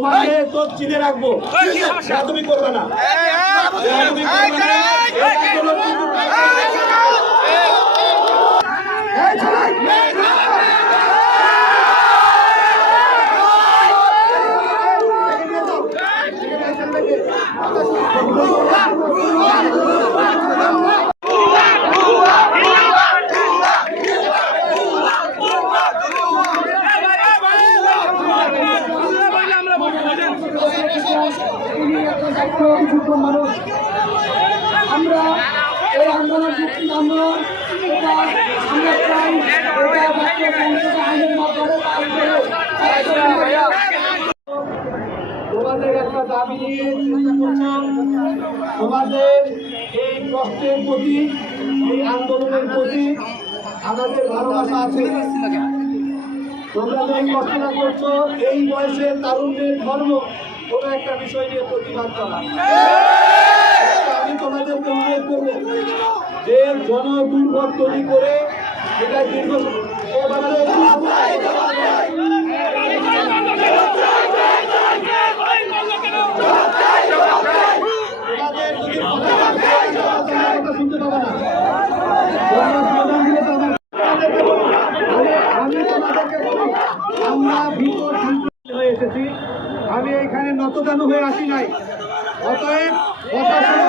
তোমাকে তো চিনে রাখবো, তুমি করবে না। মানুষ আমরা এই আন্দোলন আমরা চাই আইনের মাধ্যমে তোমাদের একটা দাবি নিয়ে চেষ্টা করছো, তোমাদের এই কষ্টের প্রতি, এই আন্দোলনের প্রতি আমাদের ভালোবাসা আছে। তোমরা যে কষ্টটা করছো, এই বয়সে তারুণ্যের ধর্ম কোনো একটা বিষয় নিয়ে প্রতিবাদ করা। আমি তোমাদেরকে অনুরোধ করবো যে জনদুর্ভোগ তৈরি করে এটা দীর্ঘ শুনতে পাবে না। আমরা ভিতর হয়ে এসেছি, আমি এখানে নতদান হয়ে আসি নাই। অতএব কথা শুনো,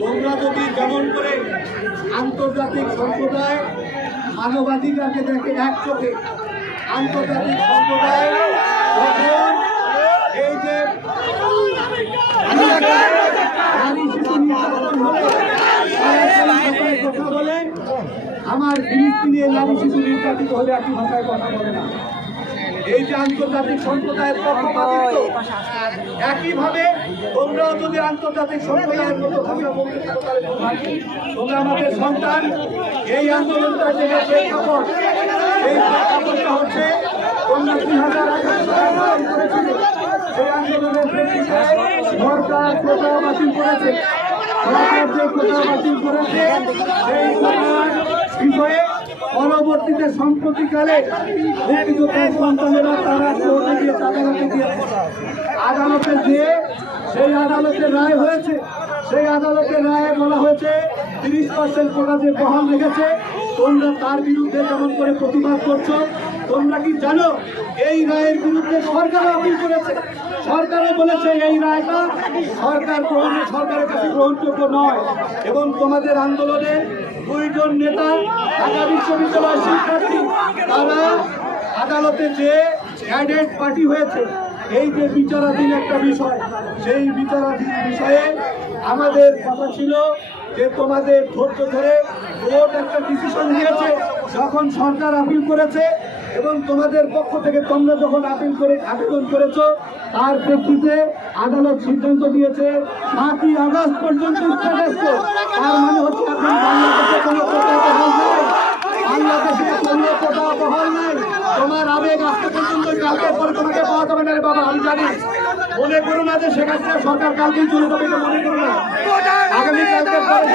তোমরা যদি যেমন করে আন্তর্জাতিক সম্প্রদায় মানবাধিকারকে দেখে এক চোখে, আন্তর্জাতিক সম্প্রদায় যখন এই যে কথা বলে, আমার ফিলিস্তিনে নারী শিশু নির্যাতিত হলে একই ভাষায় কথা বলে না। এই যে আন্তর্জাতিক সম্প্রদায়ের পক্ষপাতিত্ব, একইভাবে তোমরাও যদি আন্তর্জাতিক সম্প্রদায়ের মতো ভাষা বলতে থাকো, তোমরা আমাদের সন্তান। এই আন্দোলনটা যে প্রেক্ষাপট, এই প্রেক্ষাপটটা হচ্ছে তোমরা 2011 সালে করেছিলে, সেই আন্দোলনের প্রেক্ষিতে সরকার কোটা বাতিল করেছে। সরকার যে কোটা বাতিল করেছে, সেই কোটার বিষয়ে পরবর্তীতে সম্প্রতিকালে মুক্তিযোদ্ধার সন্তানেরা তারা কোর্টে গিয়ে আদালতে গিয়েছে। আদালতে যে সেই আদালতের রায় হয়েছে, সেই আদালতের রায়ে বলা হয়েছে 30% কোটা যে বহাল রেখেছে, তোমরা তার বিরুদ্ধে যেমন করে প্রতিবাদ করছো। তোমরা কি জানো এই রায়ের বিরুদ্ধে সরকারও আপিল করেছে? সরকারও বলেছে এই রায়টা সরকারের কাছে গ্রহণযোগ্য নয়। এবং তোমাদের আন্দোলনে 2 জন নেতা ঢাকা বিশ্ববিদ্যালয়ের শিক্ষার্থী, তারা আদালতে যে অ্যাডেড পার্টি হয়েছে, এই যে বিচারাধীন একটা বিষয়, সেই বিচারাধীন বিষয়ে আমাদের কথা ছিল যে তোমাদের ধৈর্য ধরে কোর্ট একটা ডিসিশন নিয়েছে। যখন সরকার আপিল করেছে এবং তোমাদের পক্ষ থেকে তোমরা যখন আবেদন করেছো, তার প্রেক্ষিতে আদালত সিদ্ধান্ত দিয়েছে 7ই আগস্ট পর্যন্ত স্থগিত। তার মানে হচ্ছে এখন বাংলাদেশে কোনো কোটা বহাল নাই, বাংলাদেশে কোনো কোটা বহাল নাই। তোমার আবেগ আসতে পর্যন্ত কালকে পরে তোমাকে পাওয়া যাবে না রে বাবা, আমি জানি। মনে করো না যে শেখ হাসিনা সরকার কালকেই চলে যাবে, এটা মনে করো না। আগামী কালকে পরে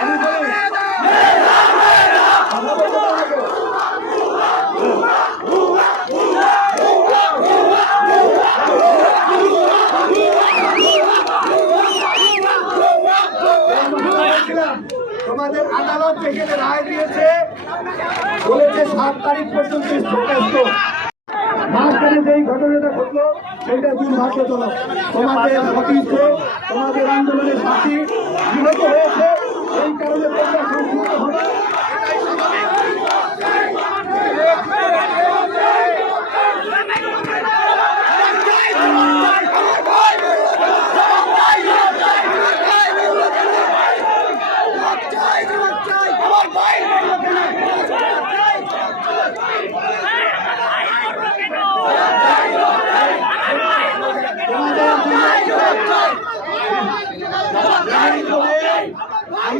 আমি বলি তোমাদের আদালত যেখানে রায় দিয়েছে, বলেছে 7 তারিখ পর্যন্ত স্থগিত। মাঝখানে যেই ঘটনাটা ঘটলো সেটা দুর্ভাগ্যজনক। তোমাদের সতীর্থ, তোমাদের আন্দোলনের সাথী নিহত হয়েছে, এই কারণে তোমরা সংযুক্ত হবে।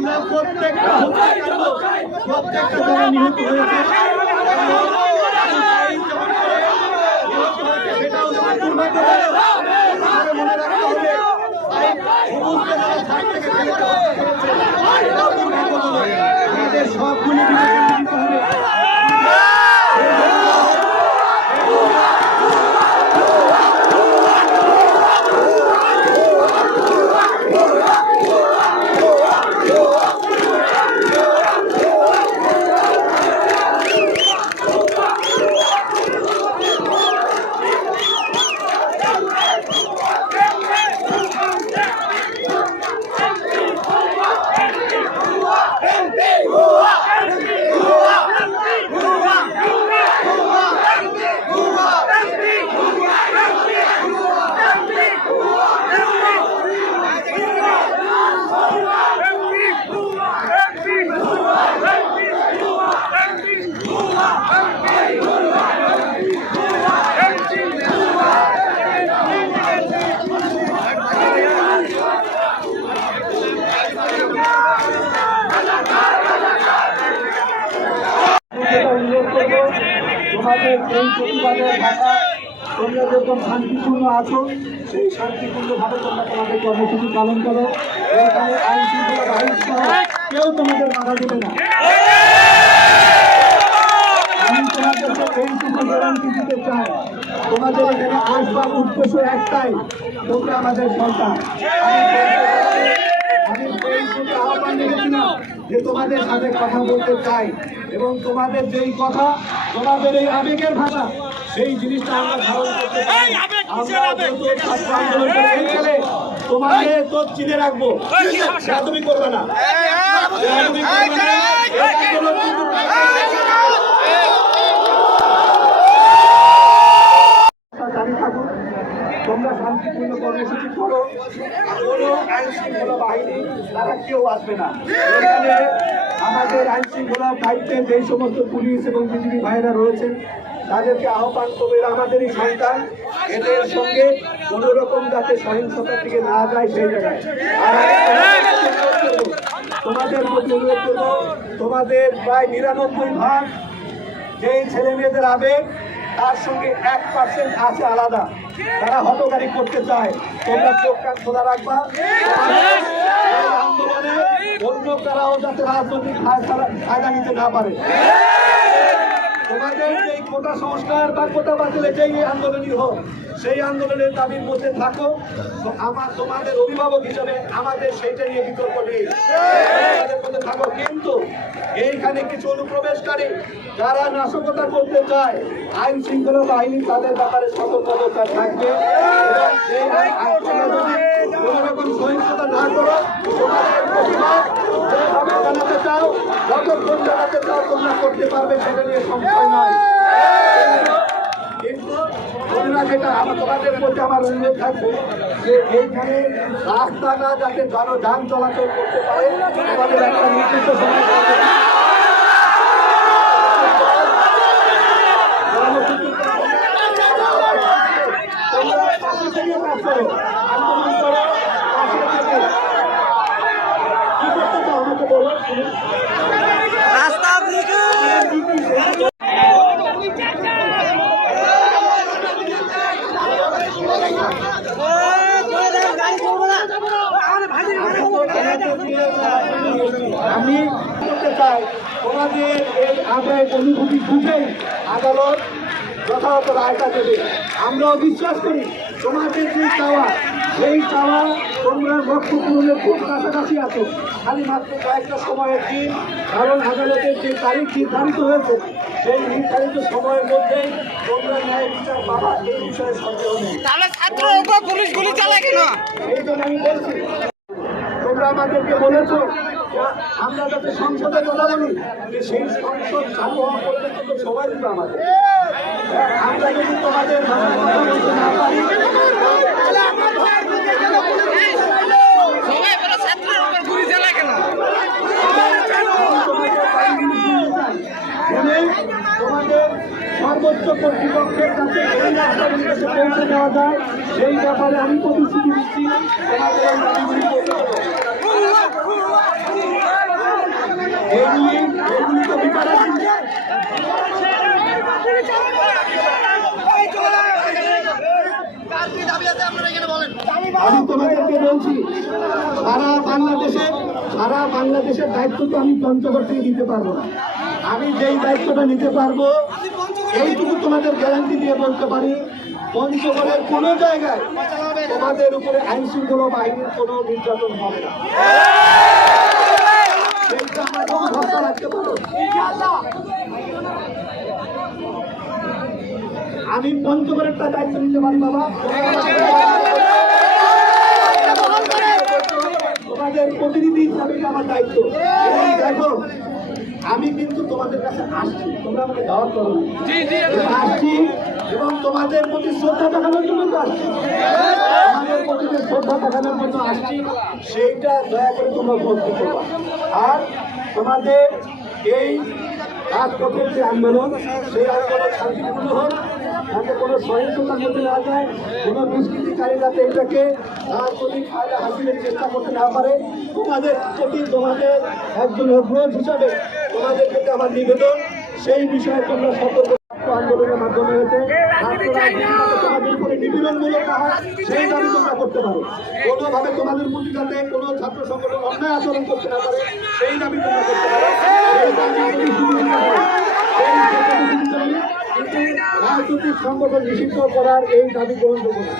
আমরা প্রত্যেকটা হত্যাকাণ্ড, প্রত্যেকটা যারা নিহত হয়েছে সেটাও তোমার দুর্ভাগ্যজনক। আমাদের মনে রাখতে হবে সমস্ত যারা ছাদ থেকে ফেলে দেওয়া হয়েছে, এটাও দুর্ভাগ্যজনক। আমাদের সবগুলি বিবেচনা দিতে হবে। তোমাদের এই প্রতিবাদের ভাষা তোমরা যখন শান্তিপূর্ণ আছো, সেই শান্তিপূর্ণভাবে তোমরা তোমাদের কর্মসূচি পালন করো। এখানে আইন শৃঙ্খলা বাহিনী সহ কেউ তোমাদের বাধা দেবে না। আমি তোমাদেরকে এইটুকু গ্যারান্টি দিতে চাই, তোমাদের এখানে আসবার উদ্দেশ্য একটাই, তোমরা আমাদের সন্তান। আমি ফেসবুকে আহ্বান রেখেছিলাম যে তোমাদের সাথে কথা বলতে চাই, এবং তোমাদের যেই কথা, তোমাদের এই আবেগের ভাষা, সেই জিনিসটা আমরা ধারণ করতে চাই। তোমাদের তো চিনে রাখবো, সেটা তুমি করবে না। তোমরা শান্তিপূর্ণ কর্মসূচি করো, কোনো আইন শৃঙ্খলা বাহিনী তারা কেউ আসবে না। এখানে আমাদের আইন শৃঙ্খলা দায়িত্বে যে সমস্ত পুলিশ এবং বিজিবি ভাইরা রয়েছেন, তাদেরকে আহ্বান করবে, আমাদেরই সন্তান, এদের সঙ্গে কোন রকম যাতে সহিংসতার দিকে না যায় সেই জায়গায়। আর তোমাদের প্রতি অনুরোধ করবো, তোমাদের প্রায় ৯৯% যেই ছেলে মেয়েদের আবেগ, তার সঙ্গে 1% আছে আলাদা, তারা হটকারী করতে চায়। তোমরা চোখ কান খোলা রাখবা, আন্দোলনে অন্য তারাও যাতে রাজনৈতিক ফায়দা নিতে না পারে। তোমাদের যেই কোটা সংস্কার বা কোটা বাতিলে যেই আন্দোলনই হোক, সেই আন্দোলনের দাবির মধ্যে থাকো। তোমাদের অভিভাবক হিসেবে আমাদের সেইটা নিয়ে বিতর্ক নেই, থাকো। কিন্তু এইখানে কিছু অনুপ্রবেশকারী যারা নাশকতা করতে চায়, আইন শৃঙ্খলা বাহিনী তাদের ব্যাপারে সতর্কতা থাকবে। কোন রকম সহিংসতা না করো, তোমাদের প্রতিবাদ যেভাবে জানাতে চাও, যতক্ষণ জানাতে চাও তোমরা করতে পারবে, সেটা নিয়ে সংশয় নয়। কিন্তু তোমরা যেটা তোমাদের প্রতি আমার অনুরোধ থাকবে যে এইখানে রাস্তাটা যাতে যান চলাচল করতে পারে, তোমাদের একটা নির্দিষ্ট সময় আন্দোলন করো, কি করতে চাও আমাকে বলো। আমি করতে চাই তোমাদের এই আবেগ অনুভূতি বুঝেই আদালত যথাযথ রায়টা দেবে। আমরাও বিশ্বাস করি তোমাদের যে চাওয়া, সেই চাওয়া তোমরা লক্ষ্য পূরণের খুব কাছাকাছি আছো, খালি মাত্র কয়েকটা সময়ের দিন। কারণ আদালতের যে তারিখ নির্ধারিত হয়েছে, সেই নির্ধারিত সময়ের মধ্যেই তোমরা ন্যায় বিচার পাবা, এই বিষয়ে সন্দেহ নেই। এই জন্য আমি বলছি, তোমরা আমাদেরকে বলেছ আমরা যাতে সংসদে কথা বলি, যে সেই সংসদ চালু হওয়া পর্যন্ত তো সময় দিবে আমাদের। আমরা যদি তোমাদের ভাষায় কথা বলতে না পারি, তোমাদের সর্বোচ্চ কর্তৃপক্ষের কাছে এই রাস্তাগুলি পৌঁছে দেওয়া যায়, সেই ব্যাপারে আমি প্রতিশ্রুতি দিচ্ছি তোমাদের এগুলি তো বিচারাধীন। আমি তোমাদেরকে বলছি, সারা বাংলাদেশের দায়িত্ব তো আমি পঞ্চগড় থেকে দিতে পারবো না। আমি যেই দায়িত্বটা নিতে পারবো এইটুকু তোমাদের গ্যারান্টি দিয়ে বলতে পারি, পঞ্চগড়ের কোনো জায়গায় তোমাদের উপরে আইন শৃঙ্খলা বাহিনীর কোনো নির্যাতন হবে না। সেইটা আমার ভরসা রাখতে পারো। আমি পঞ্চগড়েরটা দায়িত্ব নিতে পারি বাবা। তোমাদের প্রতিনিধি হিসাবে আমার দায়িত্ব। এবং দেখো, আমি কিন্তু তোমাদের কাছে আসছি, তোমরা আমাকে দাওয়াত করো, আসছি এবং তোমাদের প্রতি শ্রদ্ধা দেখানোর জন্য তো আসছি। তোমাদের প্রতি যে শ্রদ্ধা দেখানোর জন্য আসছি, সেইটা দয়া করে তোমরা উপলব্ধি করবা। আর তোমাদের এই রাজপথের যে আন্দোলন, সেই আন্দোলন শান্তিপূর্ণ হোক, যাতে কোনো সহিংসতার মধ্যে না যায়, কোনো দুষ্কৃতিকারী যাতে এটাকে রাজনৈতিক ফায়দা হাসিলের চেষ্টা করতে না পারে। তোমাদের প্রতি তোমাদের একজন অগ্রজ হিসাবে তোমাদের প্রতি আমার নিবেদন, সেই বিষয়ে তোমরা সতর্ক আন্দোলনের মাধ্যমে হয়েছে তোমাদের উপরে নিপীড়নমূলক না হয়, সেই দাবি তোমরা করতে পারো। কোনোভাবে তোমাদের প্রতি যাতে কোনো ছাত্র সংগঠন অন্যায় আচরণ করতে না পারে, সেই দাবি তোমরা করতে পারো। সেই দাবি রাজনৈতিক সংগঠন নিষিদ্ধ করার এই দাবি গ্রহণযোগ্য না।